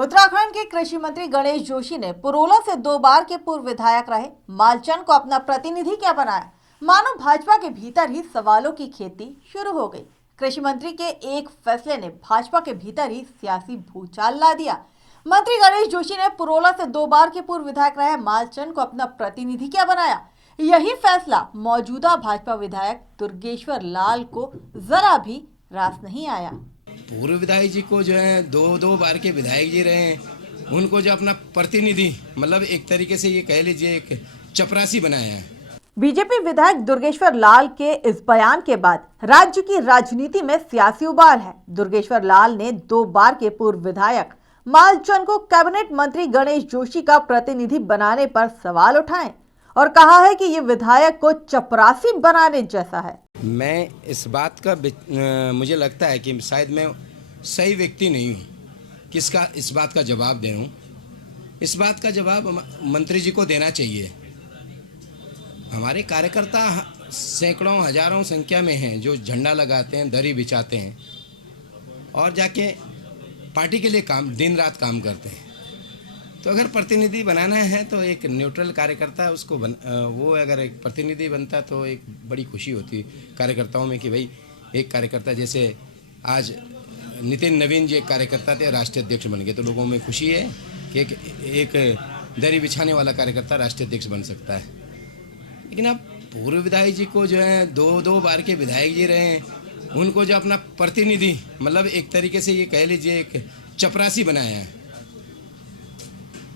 उत्तराखंड के कृषि मंत्री गणेश जोशी ने पुरोला से 2 बार के पूर्व विधायक रहे मालचंद को अपना प्रतिनिधि क्या बनाया। मानो भाजपा के भीतर ही सवालों की खेती शुरू हो गई। कृषि मंत्री के एक फैसले ने भाजपा के भीतर ही सियासी भूचाल ला दिया। मंत्री गणेश जोशी ने पुरोला से 2 बार के पूर्व विधायक रहे मालचंद को अपना प्रतिनिधि क्या बनाया। यही फैसला मौजूदा भाजपा विधायक दुर्गेश्वर लाल को जरा भी रास नहीं आया। पूर्व विधायक जी को जो है दो बार के विधायक जी रहे हैं, उनको जो अपना प्रतिनिधि मतलब एक तरीके से ये कह लीजिए एक चपरासी बनाया है। बीजेपी विधायक दुर्गेश्वर लाल के इस बयान के बाद राज्य की राजनीति में सियासी उबाल है। दुर्गेश्वर लाल ने 2 बार के पूर्व विधायक मालचंद को कैबिनेट मंत्री गणेश जोशी का प्रतिनिधि बनाने पर सवाल उठाए और कहा है कि ये विधायक को चपरासी बनाने जैसा है। मैं इस बात का मुझे लगता है कि शायद मैं सही व्यक्ति नहीं हूँ किसका इस बात का जवाब दे रहा हूँ। इस बात का जवाब मंत्री जी को देना चाहिए। हमारे कार्यकर्ता सैकड़ों हजारों संख्या में हैं जो झंडा लगाते हैं, दरी बिछाते हैं और जाके पार्टी के लिए दिन रात काम करते हैं। तो अगर प्रतिनिधि बनाना है तो एक न्यूट्रल कार्यकर्ता है उसको वो अगर एक प्रतिनिधि बनता तो एक बड़ी खुशी होती कार्यकर्ताओं में कि भाई एक कार्यकर्ता, जैसे आज नितिन नवीन जी एक कार्यकर्ता थे, राष्ट्रीय अध्यक्ष बन गए, तो लोगों में खुशी है कि एक दरी बिछाने वाला कार्यकर्ता राष्ट्रीय अध्यक्ष बन सकता है। लेकिन अब पूर्व विधायक जी को जो है दो बार के विधायक जी रहे हैं, उनको जो अपना प्रतिनिधि मतलब एक तरीके से ये कह लीजिए एक चपरासी बनाया है,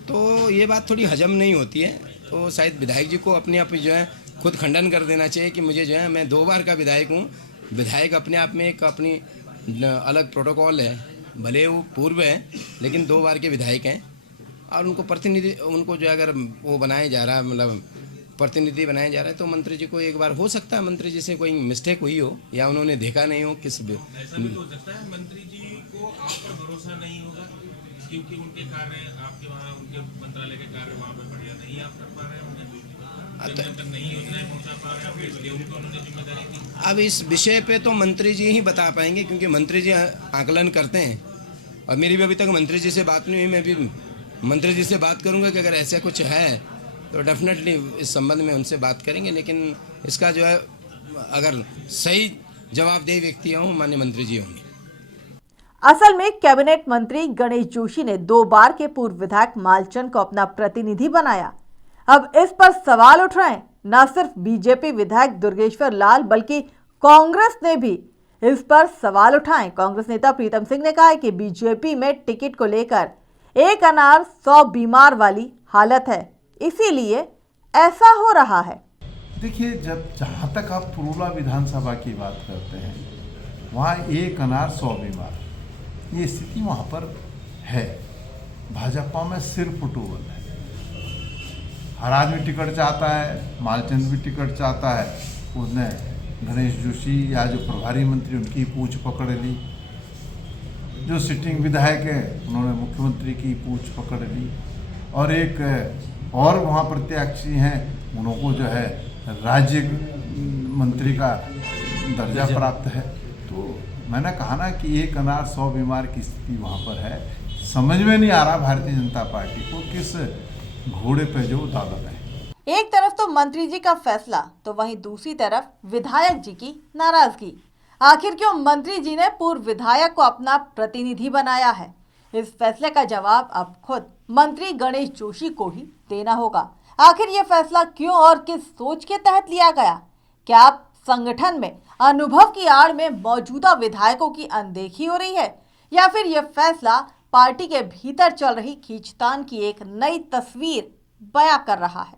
तो ये बात थोड़ी हजम नहीं होती है। तो शायद विधायक जी को अपने आप जो है खुद खंडन कर देना चाहिए कि मुझे जो है मैं 2 बार का विधायक हूँ। विधायक अपने आप में एक अपनी अलग प्रोटोकॉल है, भले वो पूर्व है लेकिन 2 बार के विधायक हैं और उनको प्रतिनिधि उनको जो अगर वो बनाया जा रहा है मतलब प्रतिनिधि बनाया जा रहा है तो मंत्री जी को एक बार हो सकता है मंत्री जी से कोई मिस्टेक हुई हो या उन्होंने देखा नहीं हो किस ऐसा भी हो सकता है मंत्री जी को आप पर भरोसा नहीं होगा क्योंकि उनके कार्य आपके वहाँ उनके मंत्रालय के कार्य वहाँ पे बढ़िया नहीं आप कर पा रहे होंगे, नहीं योजनाएं पहुँचा पा रहे हैं, इसलिए उनको उन्होंने जिम्मेदारी दी। अब इस विषय पे तो मंत्री जी ही बता पाएंगे क्योंकि मंत्री जी आकलन करते हैं और मेरी भी अभी तक मंत्री जी से बात नहीं हुई। मैं भी मंत्री जी से बात करूँगा कि अगर ऐसा कुछ है तो डेफिनेटली इस संबंध में उनसे बात करेंगे। लेकिन इसका जो है अगर सही जवाबदेही व्यक्ति हों माननीय मंत्री जी होंगे। असल में कैबिनेट मंत्री गणेश जोशी ने 2 बार के पूर्व विधायक मालचंद को अपना प्रतिनिधि बनाया। अब इस पर सवाल उठ रहे हैं। न सिर्फ बीजेपी विधायक दुर्गेश्वर लाल बल्कि कांग्रेस ने भी इस पर सवाल उठाए। कांग्रेस नेता प्रीतम सिंह ने कहा है कि बीजेपी में टिकट को लेकर एक अनार 100 बीमार वाली हालत है, इसीलिए ऐसा हो रहा है। देखिए, जहाँ तक आप पुरोला विधानसभा की बात करते हैं वहाँ एक अनार 100 बीमार, ये स्थिति वहाँ पर है। भाजपा में सिर फुटोबल है। हर आदमी टिकट चाहता है, मालचंद भी टिकट चाहता है। उसने गणेश जोशी या जो प्रभारी मंत्री उनकी पूछ पकड़ ली, जो सिटिंग विधायक है उन्होंने मुख्यमंत्री की पूछ पकड़ ली और एक और वहाँ प्रत्याशी हैं उनको जो है राज्य मंत्री का दर्जा प्राप्त है। तो मैंने कहा ना कि एक अनार 100 बीमार की स्थिति वहाँ पर है। समझ में नहीं आ रहा भारतीय जनता पार्टी को किस घोड़े पे जो दादा है। एक तरफ तो मंत्री जी का फैसला तो वहीं दूसरी तरफ विधायक जी की नाराजगी। आखिर क्यों मंत्री जी ने पूर्व विधायक को अपना प्रतिनिधि बनाया है? इस फैसले का जवाब अब खुद मंत्री गणेश जोशी को ही देना होगा। आखिर ये फैसला क्यों और किस सोच के तहत लिया गया? क्या आप संगठन में अनुभव की आड़ में मौजूदा विधायकों की अनदेखी हो रही है या फिर यह फैसला पार्टी के भीतर चल रही खींचतान की एक नई तस्वीर बयां कर रहा है?